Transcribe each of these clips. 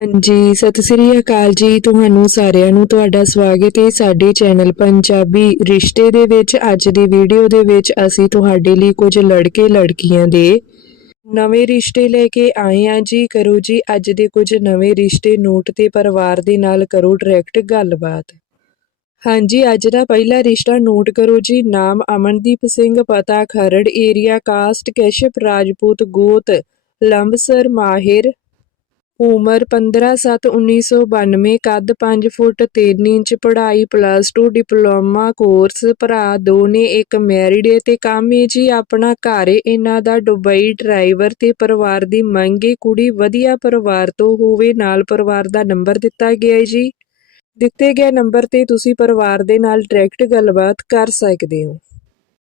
ਹਾਂਜੀ, ਸਤਿ ਸ੍ਰੀ ਅਕਾਲ ਜੀ ਤੁਹਾਨੂੰ ਸਾਰਿਆਂ ਨੂੰ, ਤੁਹਾਡਾ ਸਵਾਗਤ ਹੈ ਸਾਡੇ ਚੈਨਲ ਪੰਜਾਬੀ ਰਿਸ਼ਤੇ ਦੇ ਵਿੱਚ। ਅੱਜ ਦੀ ਵੀਡੀਓ ਦੇ ਵਿੱਚ ਅਸੀਂ ਤੁਹਾਡੇ ਲਈ ਕੁਝ ਲੜਕੇ ਲੜਕੀਆਂ ਦੇ ਨਵੇਂ ਰਿਸ਼ਤੇ ਲੈ ਕੇ ਆਏ ਹਾਂ ਜੀ। ਕਰੋ ਜੀ, ਅੱਜ ਦੇ ਕੁਝ ਨਵੇਂ ਰਿਸ਼ਤੇ ਨੋਟ ਤੇ ਪਰਿਵਾਰ ਦੇ ਨਾਲ ਕਰੋ ਡਾਇਰੈਕਟ ਗੱਲਬਾਤ। ਹਾਂਜੀ, ਅੱਜ ਦਾ ਪਹਿਲਾ ਰਿਸ਼ਤਾ ਨੋਟ ਕਰੋ ਜੀ। ਨਾਮ ਅਮਨਦੀਪ ਸਿੰਘ, ਪਤਾ ਖਰੜ, ਏਰੀਆ ਕਾਸਟ, ਕੈਸ਼ਪ, ਰਾਜਪੂਤ, ਗੋਤ, ਲੰਬਸਰ, ਮਾਹਿਰ ਉਮਰ 15/7/1992 ਕੱਦ 5 ਫੁੱਟ 3 ਇੰਚ, ਪੜ੍ਹਾਈ ਪਲੱਸ 2 ਡਿਪਲੋਮਾ ਕੋਰਸ ਭਰਾ ਦੋਨੇ ਇੱਕ ਮੈਰਿਡ ਏ ਤੇ ਕੰਮ ਏ ਜੀ ਆਪਣਾ ਘਰ ਏ ਇਹਨਾਂ ਦਾ ਦੁਬਈ ਡਰਾਈਵਰ ਤੇ ਪਰਿਵਾਰ ਦੀ ਮੰਗ ਏ ਕੁੜੀ ਵਧੀਆ ਪਰਿਵਾਰ ਤੋਂ ਹੋਵੇ, ਨਾਲ ਪਰਿਵਾਰ ਦਾ ਨੰਬਰ ਦਿੱਤਾ ਗਿਆ ਏ ਜੀ। ਦਿੱਤੇ ਗਏ ਨੰਬਰ ਤੇ ਤੁਸੀਂ ਪਰਿਵਾਰ ਦੇ ਨਾਲ ਡਾਇਰੈਕਟ ਗੱਲਬਾਤ ਕਰ ਸਕਦੇ ਹੋ।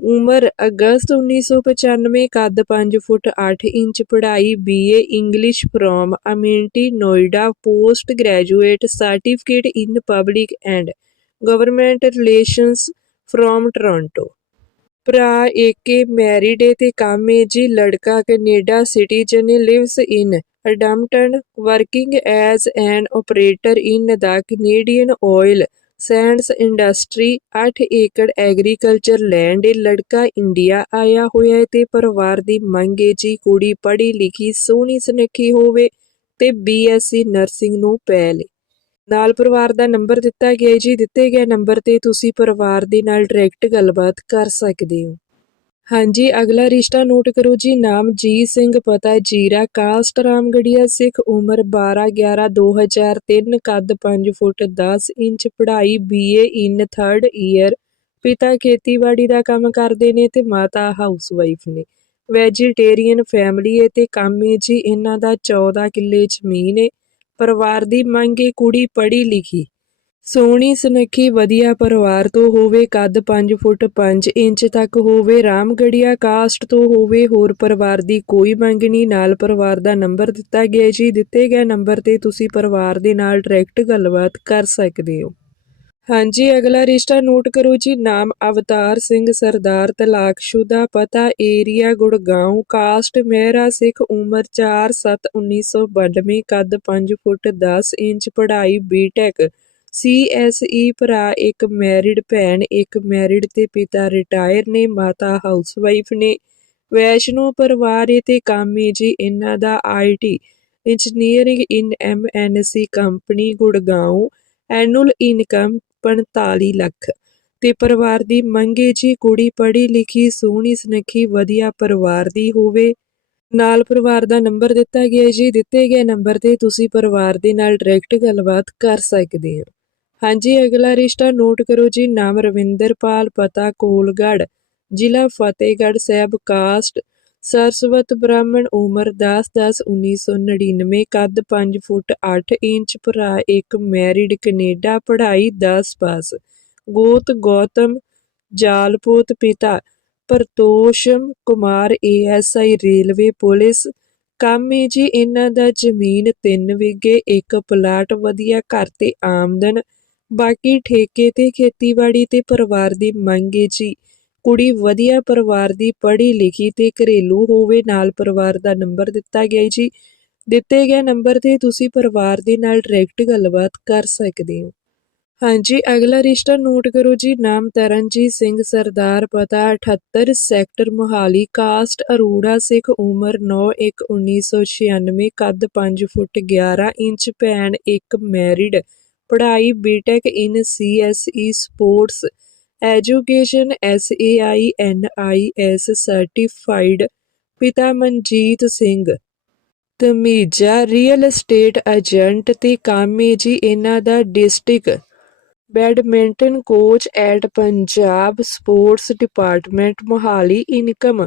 ਉਮਰ ਅਗਸਤ 1995 ਕੱਦ 5 ਫੁੱਟ 8 ਇੰਚ, ਪੜ੍ਹਾਈ BA English from Amity Noida post graduate certificate in public and government relations from Toronto ਭਰਾ ਏਕੇ ਮੈਰਿਡ ਤੇ ਕੰਮ ਜੀ, ਲੜਕਾ Canada citizen lives in Edmonton working as an operator in the Canadian oil sands industry 8 acre agriculture land ਏ ਲੜਕਾ India ਆਇਆ ਹੋਇਆ ਹੈ ਤੇ ਪਰਿਵਾਰ ਦੀ ਮੰਗ ਏ ਜੀ ਕੁੜੀ ਪੜ੍ਹੀ ਲਿਖੀ, ਸੋਹਣੀ ਸੁਨੱਖੀ ਹੋਵੇ ਤੇ ਬੀਐਸਸੀ ਨਰਸਿੰਗ ਨੂੰ ਪੈ ਏ। ਨਾਲ ਪਰਿਵਾਰ ਦਾ ਨੰਬਰ ਦਿੱਤਾ ਗਿਆ ਜੀ, ਦਿੱਤੇ ਗਏ ਨੰਬਰ ਤੇ ਤੁਸੀਂ ਪਰਿਵਾਰ ਦੇ ਨਾਲ ਡਾਇਰੈਕਟ ਗੱਲਬਾਤ ਕਰ ਸਕਦੇ ਹੋ ਹਾਂਜੀ, ਅਗਲਾ ਰਿਸ਼ਤਾ ਨੋਟ ਕਰੋ ਜੀ। ਨਾਮ ਜੀ ਸਿੰਘ, ਪਤਾ ਜੀਰਾ, ਕਾਸਟ ਰਾਮਗੜੀਆ, ਸਿੱਖ ਉਮਰ 12 11 2003 ਕੱਦ 5 ਫੁੱਟ 10 ਇੰਚ, ਪੜ੍ਹਾਈ ਬੀਏ ਇਨ 3rd ਈਅਰ। ਪਿਤਾ ਖੇਤੀਬਾੜੀ ਦਾ ਕੰਮ ਕਰਦੇ ਨੇ ਤੇ ਮਾਤਾ ਹਾਊਸਵਾਈਫ ਨੇ। ਵੈਜੀਟੇਰੀਅਨ ਫੈਮਿਲੀ ਹੈ ਤੇ ਕੰਮ ਹੈ ਜੀ। ਇਹਨਾਂ ਦਾ 14 ਕਿੱਲੇ ਜ਼ਮੀਨ ਹੈ। ਪਰਿਵਾਰ ਦੀ ਮੰਗ ਹੈ ਕੁੜੀ ਪੜ੍ਹੀ ਲਿਖੀ। ਸੋਹਣੀ ਸੁਨੱਖੀ ਵਧੀਆ ਪਰਿਵਾਰ ਤੋਂ ਹੋਵੇ, ਕੱਦ 5 ਫੁੱਟ 5 ਇੰਚ ਤੱਕ ਹੋਵੇ ਰਾਮਗੜੀਆ ਕਾਸਟ ਤੋਂ ਹੋਵੇ, ਹੋਰ ਪਰਿਵਾਰ ਦੀ ਕੋਈ ਮੰਗ ਨਹੀਂ। ਨਾਲ ਪਰਿਵਾਰ ਦਾ ਨੰਬਰ ਦਿੱਤਾ ਗਿਆ ਜੀ। ਦਿੱਤੇ ਗਏ ਨੰਬਰ ਤੇ ਤੁਸੀਂ ਪਰਿਵਾਰ ਦੇ ਨਾਲ ਡਾਇਰੈਕਟ ਗੱਲਬਾਤ ਕਰ ਸਕਦੇ ਹੋ। ਹਾਂਜੀ, ਅਗਲਾ ਰਿਸ਼ਤਾ ਨੋਟ ਕਰੋ ਜੀ। ਨਾਮ ਅਵਤਾਰ ਸਿੰਘ, ਸਰਦਾਰ ਤਲਾਕਸ਼ੁਦਾ ਪਤਾ ਏਰੀਆ ਗੁੜਗਾਉਂ, ਕਾਸਟ ਮਹਿਰਾ ਸਿੱਖ, ਉਮਰ 4/7/1992 ਕੱਦ 5 ਫੁੱਟ 10 ਇੰਚ, ਪੜ੍ਹਾਈ ਬੀਟੈਕ ਸੀਐਸਈ ਭਰਾ, ਇੱਕ ਮੈਰਿਡ ਭੈਣ, ਇੱਕ ਮੈਰਿਡ ਤੇ ਪਿਤਾ ਰਿਟਾਇਰ ਨੇ, ਮਾਤਾ ਹਾਊਸਵਾਈਫ ਨੇ। ਵੈਸ਼ਨੋ ਪਰਿਵਾਰ ਏ ਤੇ ਕਾਮੇ ਜੀ, ਇਹਨਾਂ ਦਾ IT engineering in MNC company Gurgaon annual income 45 lakh. ਤੇ ਪਰਿਵਾਰ ਦੀ ਮੰਗੇ ਜੀ, ਕੁੜੀ ਪੜ੍ਹੀ ਲਿਖੀ, ਸੋਹਣੀ, ਸੁਨੱਖੀ, ਵਧੀਆ ਪਰਿਵਾਰ ਦੀ ਹੋਵੇ। ਨਾਲ ਪਰਿਵਾਰ ਦਾ ਨੰਬਰ ਦਿੱਤਾ ਗਿਆ ਜੀ, ਦਿੱਤੇ ਗਏ ਨੰਬਰ ਤੇ ਤੁਸੀਂ ਪਰਿਵਾਰ ਦੇ ਨਾਲ ਡਾਇਰੈਕਟ ਗੱਲਬਾਤ ਕਰ ਸਕਦੇ ਹੋ। ਹਾਂਜੀ, ਅਗਲਾ ਰਿਸ਼ਤਾ ਨੋਟ ਕਰੋ ਜੀ। ਨਾਮ ਰਵਿੰਦਰਪਾਲ ਪਤਾ ਕੋਲਗੜ, ਜ਼ਿਲ੍ਹਾ ਫਤਿਹਗੜ੍ਹ ਸਾਹਿਬ, ਕਾਸਟ। ਸਰਸਵਤ ਬ੍ਰਾਹਮਣ ਉਮਰ 10/10/1999 ਕੱਦ 5 ਫੁੱਟ 8 ਇੰਚ, ਭਰਾ ਇੱਕ ਮੈਰਿਡ ਕੈਨੇਡਾ, ਪੜ੍ਹਾਈ 10 ਪਾਸ। ਗੋਤ ਗੌਤਮ ਜਾਲਪੋਤ, ਪਿਤਾ ਪ੍ਰਤੋਸ਼ਮ ਕੁਮਾਰ ਏਐਸਆਈ ਰੇਲਵੇ ਪੁਲਿਸ। ਕੰਮ ਏ ਜੀ, ਇਹਨਾਂ ਦਾ ਜ਼ਮੀਨ 3 ਵਿਗੇ ਇੱਕ ਪਲਾਟ ਵਧੀਆ, ਘਰ ਤੇ ਆਮਦਨ ਬਾਕੀ ਠੇਕੇ ਤੇ ਖੇਤੀਬਾੜੀ ਤੇ ਪਰਿਵਾਰ ਦੀ ਮੰਗ ਏ ਜੀ। ਕੁੜੀ ਵਧੀਆ ਪਰਿਵਾਰ ਦੀ ਪੜ੍ਹੀ ਲਿਖੀ ਤੇ ਘਰੇਲੂ ਹੋਵੇ ਨਾਲ ਪਰਿਵਾਰ ਦਾ ਨੰਬਰ ਦਿੱਤਾ ਗਿਆ ਜੀ। ਦਿੱਤੇ ਗਏ ਨੰਬਰ ਤੇ ਤੁਸੀਂ ਪਰਿਵਾਰ ਦੇ ਨਾਲ ਡਾਇਰੈਕਟ ਗੱਲਬਾਤ ਕਰ ਸਕਦੇ ਹੋ। ਹਾਂਜੀ, ਅਗਲਾ ਰਿਸ਼ਤਾ ਨੋਟ ਕਰੋ ਜੀ। ਨਾਮ ਤਰਨਜੀਤ ਸਿੰਘ, ਸਰਦਾਰ ਪਤਾ 78 ਸੈਕਟਰ ਮੋਹਾਲੀ, ਕਾਸਟ, ਅਰੂੜਾ, ਸਿੱਖ ਉਮਰ 9/1/1996 ਕੱਦ 5 ਫੁੱਟ 11 ਇੰਚ, ਭੈਣ ਇੱਕ ਮੈਰਿਡ ਪੜ੍ਹਾਈ BTech in CSE sports education SAI NIS certified ਪਿਤਾ ਮਨਜੀਤ ਸਿੰਘ। ਤਮੀਜਾ ਰੀਅਲ ਏਸਟੇਟ ਏਜੰਟ ਤੇ ਕਾਮੇ ਜੀ ਇਹਨਾਂ ਦਾ district badminton coach at Punjab sports department Mohali income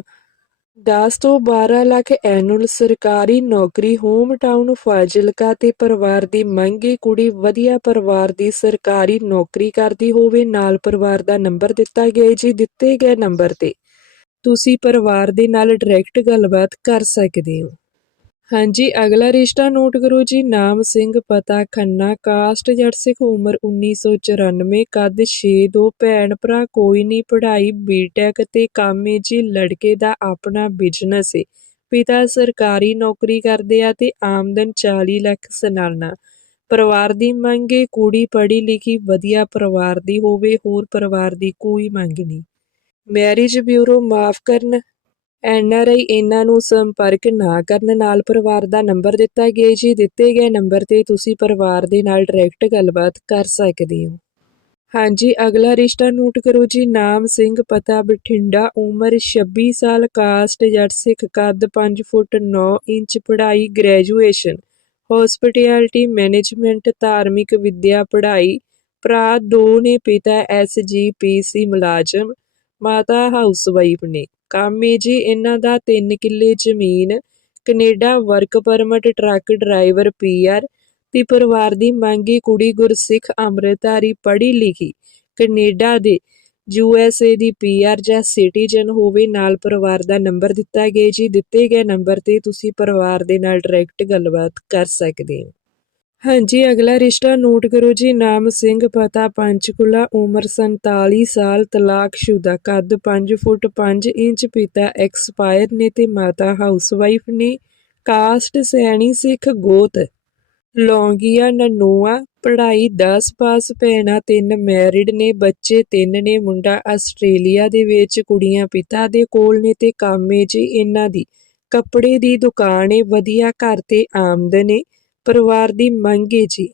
ਦਸ ਤੋਂ 12 ਲੱਖ ਐਨੂਅਲ ਸਰਕਾਰੀ ਨੌਕਰੀ ਹੋਮ ਟਾਊਨ ਫਾਜ਼ਿਲਕਾ ਤੇ ਪਰਿਵਾਰ ਦੀ ਮੰਗੀ ਕੁੜੀ ਵਧੀਆ ਪਰਿਵਾਰ ਦੀ ਸਰਕਾਰੀ ਨੌਕਰੀ ਕਰਦੀ ਹੋਵੇ, ਨਾਲ ਪਰਿਵਾਰ ਦਾ ਨੰਬਰ ਦਿੱਤਾ ਗਿਆ ਹੈ ਜੀ, ਦਿੱਤੇ ਗਏ ਨੰਬਰ ਤੇ। ਤੁਸੀਂ ਪਰਿਵਾਰ ਦੇ ਨਾਲ ਡਾਇਰੈਕਟ ਗੱਲਬਾਤ ਕਰ ਸਕਦੇ ਹੋ। ਹਾਂਜੀ, ਅਗਲਾ ਰਿਸ਼ਤਾ ਨੋਟ ਕਰੋ ਜੀ। ਨਾਮ ਸਿੰਘ, ਪਤਾ ਖੰਨਾ, ਕਾਸਟ ਜੱਟ ਸਿੱਖ, ਉਮਰ 1994 ਕੱਦ 6 ਦੋ ਭੈਣ ਭਰਾ, ਕੋਈ ਨਹੀਂ ਪੜ੍ਹਾਈ ਬੀਟੈਕ ਤੇ ਕੰਮ ਜੀ। ਲੜਕੇ ਦਾ ਆਪਣਾ ਬਿਜ਼ਨਸ ਏ। ਪਿਤਾ ਸਰਕਾਰੀ ਨੌਕਰੀ ਕਰਦੇ ਆ ਤੇ ਆਮਦਨ 40 ਲੱਖ ਸਾਲਾਨਾ। ਪਰਿਵਾਰ ਦੀ ਮੰਗ ਏ, ਕੁੜੀ ਪੜ੍ਹੀ ਲਿਖੀ, ਵਧੀਆ ਪਰਿਵਾਰ ਦੀ ਹੋਵੇ, ਹੋਰ ਪਰਿਵਾਰ ਦੀ ਕੋਈ ਮੰਗ ਨਹੀਂ ਮੈਰਿਜ ਬਿਊਰੋ ਮਾਫ ਕਰਨ। ਐਨਆਰਆਈ ਇਹਨਾਂ ਨੂੰ ਸੰਪਰਕ ਨਾ ਕਰਨ ਨਾਲ ਪਰਿਵਾਰ ਦਾ ਨੰਬਰ ਦਿੱਤਾ ਗਿਆ ਜੀ। ਦਿੱਤੇ ਗਏ ਨੰਬਰ ਤੇ ਤੁਸੀਂ ਪਰਿਵਾਰ ਦੇ ਨਾਲ ਡਾਇਰੈਕਟ ਗੱਲਬਾਤ ਕਰ ਸਕਦੇ ਹੋ। ਹਾਂਜੀ, ਅਗਲਾ ਰਿਸ਼ਤਾ ਨੋਟ ਕਰੋ ਜੀ। ਨਾਮ ਸਿੰਘ, ਪਤਾ ਬਠਿੰਡਾ, ਉਮਰ 26 ਸਾਲ, ਕਾਸਟ ਜੱਟ ਸਿੱਖ, ਕੱਦ 5 ਫੁੱਟ 9 ਇੰਚ, ਪੜ੍ਹਾਈ ਗ੍ਰੈਜੂਏਸ਼ਨ, ਹੌਸਪਿਟੈਲਿਟੀ ਮੈਨੇਜਮੈਂਟ, ਧਾਰਮਿਕ ਵਿੱਦਿਆ, ਪੜ੍ਹਾਈ। ਭਰਾ ਦੋ ਨੇ, ਪਿਤਾ ਐਸਜੀਪੀਸੀ ਮੁਲਾਜ਼ਮ, ਮਾਤਾ ਹਾਊਸਵਾਈਫ ਨੇ। ਕੰਮ ਏ ਜੀ, ਇਹਨਾਂ ਦਾ 3 ਕਿੱਲੇ ਜ਼ਮੀਨ, Canada work permit, truck driver, PR ਤੇ ਪਰਿਵਾਰ ਦੀ ਮੰਗੀ ਕੁੜੀ ਗੁਰਸਿੱਖ ਅੰਮ੍ਰਿਤਧਾਰੀ ਪੜ੍ਹੀ ਲਿਖੀ। ਕੈਨੇਡਾ ਦੇ ਯੂਐਸਏ ਦੀ ਪੀਆਰ ਜਾਂ ਸਿਟੀਜ਼ਨ ਹੋਵੇ, ਨਾਲ ਪਰਿਵਾਰ ਦਾ ਨੰਬਰ ਦਿੱਤਾ ਗਿਆ ਜੀ। ਦਿੱਤੇ ਗਏ ਨੰਬਰ ਤੇ ਤੁਸੀਂ ਪਰਿਵਾਰ ਦੇ ਨਾਲ ਡਾਇਰੈਕਟ ਗੱਲਬਾਤ ਕਰ ਸਕਦੇ ਹੋ। ਹਾਂਜੀ, ਅਗਲਾ ਰਿਸ਼ਤਾ ਨੋਟ ਕਰੋ ਜੀ। ਨਾਮ ਸਿੰਘ, ਪਤਾ ਪੰਚਕੁਲਾ ਉਮਰ 47 ਸਾਲ ਤਲਾਕਸ਼ੁਦਾ ਕੱਦ 5 ਫੁੱਟ 5 ਇੰਚ ਪਿਤਾ, ਐਕਸਪਾਇਰ ਨੇ ਤੇ ਮਾਤਾ ਹਾਊਸਵਾਈਫ ਨੇ। ਕਾਸਟ ਸੈਣੀ ਸਿੱਖ ਗੋਤ। ਲੌਂਗੀਆ ਨਨੂਆ, ਪੜ੍ਹਾਈ 10 ਪਾਸ ਭੈਣਾਂ, ਤਿੰਨ ਮੈਰਿਡ ਨੇ, ਬੱਚੇ ਤਿੰਨ ਨੇ, ਮੁੰਡਾ ਆਸਟ੍ਰੇਲੀਆ ਦੇ ਵਿੱਚ, ਕੁੜੀਆਂ ਪਿਤਾ ਦੇ ਕੋਲ ਨੇ ਤੇ ਕੰਮ ਏ ਜੀ ਇਹਨਾਂ ਦੀ। ਕੱਪੜੇ ਦੀ ਦੁਕਾਨ ਏ, ਵਧੀਆ ਘਰ ਤੇ ਆਮਦਨ ਏ। ਪਰਿਵਾਰ ਦੀ ਮੰਗ ਏ ਜੀ।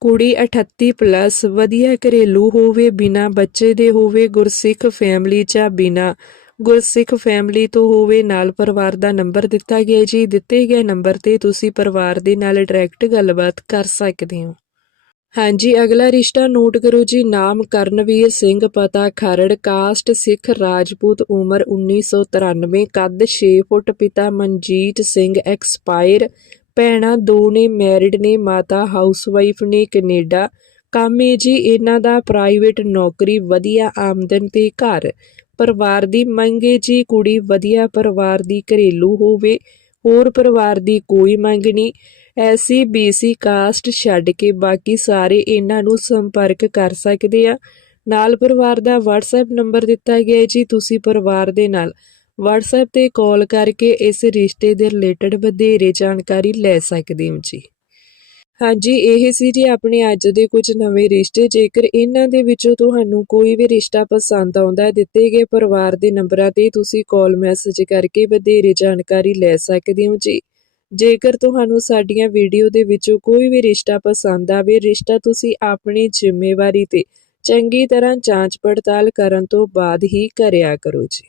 ਕੁੜੀ 38 ਪਲੱਸ, ਵਧੀਆ ਘਰੇਲੂ ਹੋਵੇ ਬਿਨਾ ਬੱਚੇ ਦੇ ਹੋਵੇ, ਗੁਰਸਿੱਖ ਫੈਮਿਲੀ ਜਾਂ ਬਿਨਾ। ਗੁਰਸਿੱਖ ਫੈਮਿਲੀ ਤੋਂ ਹੋਵੇ ਨਾਲ ਪਰਿਵਾਰ ਦਾ ਨੰਬਰ ਦਿੱਤਾ ਗਿਆ ਜੀ। ਦਿੱਤੇ ਗਏ ਨੰਬਰ ਤੇ ਤੁਸੀਂ ਪਰਿਵਾਰ ਦੇ ਨਾਲ ਡਾਇਰੈਕਟ ਗੱਲਬਾਤ ਕਰ ਸਕਦੇ ਹੋ। ਹਾਂਜੀ, ਅਗਲਾ ਰਿਸ਼ਤਾ ਨੋਟ ਕਰੋ ਜੀ। ਨਾਮ ਕਰਨਵੀਰ ਸਿੰਘ, ਪਤਾ ਖਰੜ, ਕਾਸਟ, ਸਿੱਖ ਰਾਜਪੂਤ, ਉਮਰ 1993 ਕੱਦ 6 ਫੁੱਟ, ਪਿਤਾ ਮਨਜੀਤ ਸਿੰਘ, ਐਕਸਪਾਇਰ ਭੈਣਾਂ ਦੋ ਨੇ ਮੈਰਿਡ ਨੇ, ਮਾਤਾ ਹਾਊਸਵਾਈਫ ਨੇ ਕੈਨੇਡਾ। ਕੰਮ ਏ ਜੀ, ਇਹਨਾਂ ਦਾ ਪ੍ਰਾਈਵੇਟ ਨੌਕਰੀ, ਵਧੀਆ ਆਮਦਨ ਤੇ ਘਰ। ਪਰਿਵਾਰ ਦੀ ਮੰਗ ਏ ਜੀ, ਕੁੜੀ ਵਧੀਆ ਪਰਿਵਾਰ ਦੀ ਘਰੇਲੂ ਹੋਵੇ, ਹੋਰ ਪਰਿਵਾਰ ਦੀ ਕੋਈ ਮੰਗ ਨਹੀਂ। ਐਸੀ ਬੀਸੀ ਕਾਸਟ ਛੱਡ ਕੇ ਬਾਕੀ ਸਾਰੇ ਇਹਨਾਂ ਨੂੰ ਸੰਪਰਕ ਕਰ ਸਕਦੇ ਆ। ਨਾਲ ਪਰਿਵਾਰ ਦਾ WhatsApp ਨੰਬਰ ਦਿੱਤਾ ਗਿਆ ਹੈ ਜੀ, ਤੁਸੀਂ ਪਰਿਵਾਰ ਦੇ ਨਾਲ WhatsApp ਤੇ ਕਾਲ ਕਰਕੇ ਇਸ ਰਿਸ਼ਤੇ ਦੇ ਰਿਲੇਟਡ ਵਧੇਰੇ ਜਾਣਕਾਰੀ ਲੈ ਸਕਦੇ ਹੋ ਜੀ। ਹਾਂਜੀ, ਇਹ ਸੀ ਜੀ ਆਪਣੇ ਅੱਜ ਦੇ ਕੁਝ ਨਵੇਂ ਰਿਸ਼ਤੇ। ਜੇਕਰ ਇਹਨਾਂ ਦੇ ਵਿੱਚੋਂ ਤੁਹਾਨੂੰ ਕੋਈ ਵੀ ਰਿਸ਼ਤਾ ਪਸੰਦ ਆਉਂਦਾ ਹੈ, ਦਿੱਤੇ ਗਏ ਪਰਿਵਾਰ ਦੇ ਨੰਬਰਾਂ ਤੇ ਤੁਸੀਂ ਕਾਲ ਮੈਸੇਜ ਕਰਕੇ ਵਧੇਰੇ ਜਾਣਕਾਰੀ ਲੈ ਸਕਦੇ ਹੋ ਜੀ। ਜੇਕਰ ਤੁਹਾਨੂੰ ਸਾਡੀਆਂ ਵੀਡੀਓ ਦੇ ਵਿੱਚੋਂ ਕੋਈ ਵੀ ਰਿਸ਼ਤਾ ਪਸੰਦ ਆਵੇ, ਰਿਸ਼ਤਾ ਤੁਸੀਂ ਆਪਣੀ ਜ਼ਿੰਮੇਵਾਰੀ ਤੇ ਚੰਗੀ ਤਰ੍ਹਾਂ ਜਾਂਚ ਪੜਤਾਲ ਕਰਨ ਤੋਂ ਬਾਅਦ ਹੀ ਕਰਿਆ ਕਰੋ ਜੀ।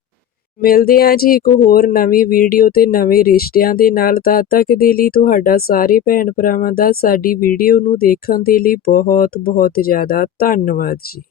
ਮਿਲਦੇ ਹਾਂ ਜੀ ਇੱਕ ਹੋਰ ਨਵੀਂ ਵੀਡੀਓ ਤੇ ਨਵੇਂ ਰਿਸ਼ਤਿਆਂ ਦੇ ਨਾਲ। ਤਦ ਤੱਕ ਦੇ ਲਈ ਤੁਹਾਡਾ ਸਾਰੇ ਭੈਣ ਭਰਾਵਾਂ ਦਾ ਸਾਡੀ ਵੀਡੀਓ ਨੂੰ ਦੇਖਣ ਦੇ ਲਈ ਬਹੁਤ ਬਹੁਤ ਜ਼ਿਆਦਾ ਧੰਨਵਾਦ ਜੀ।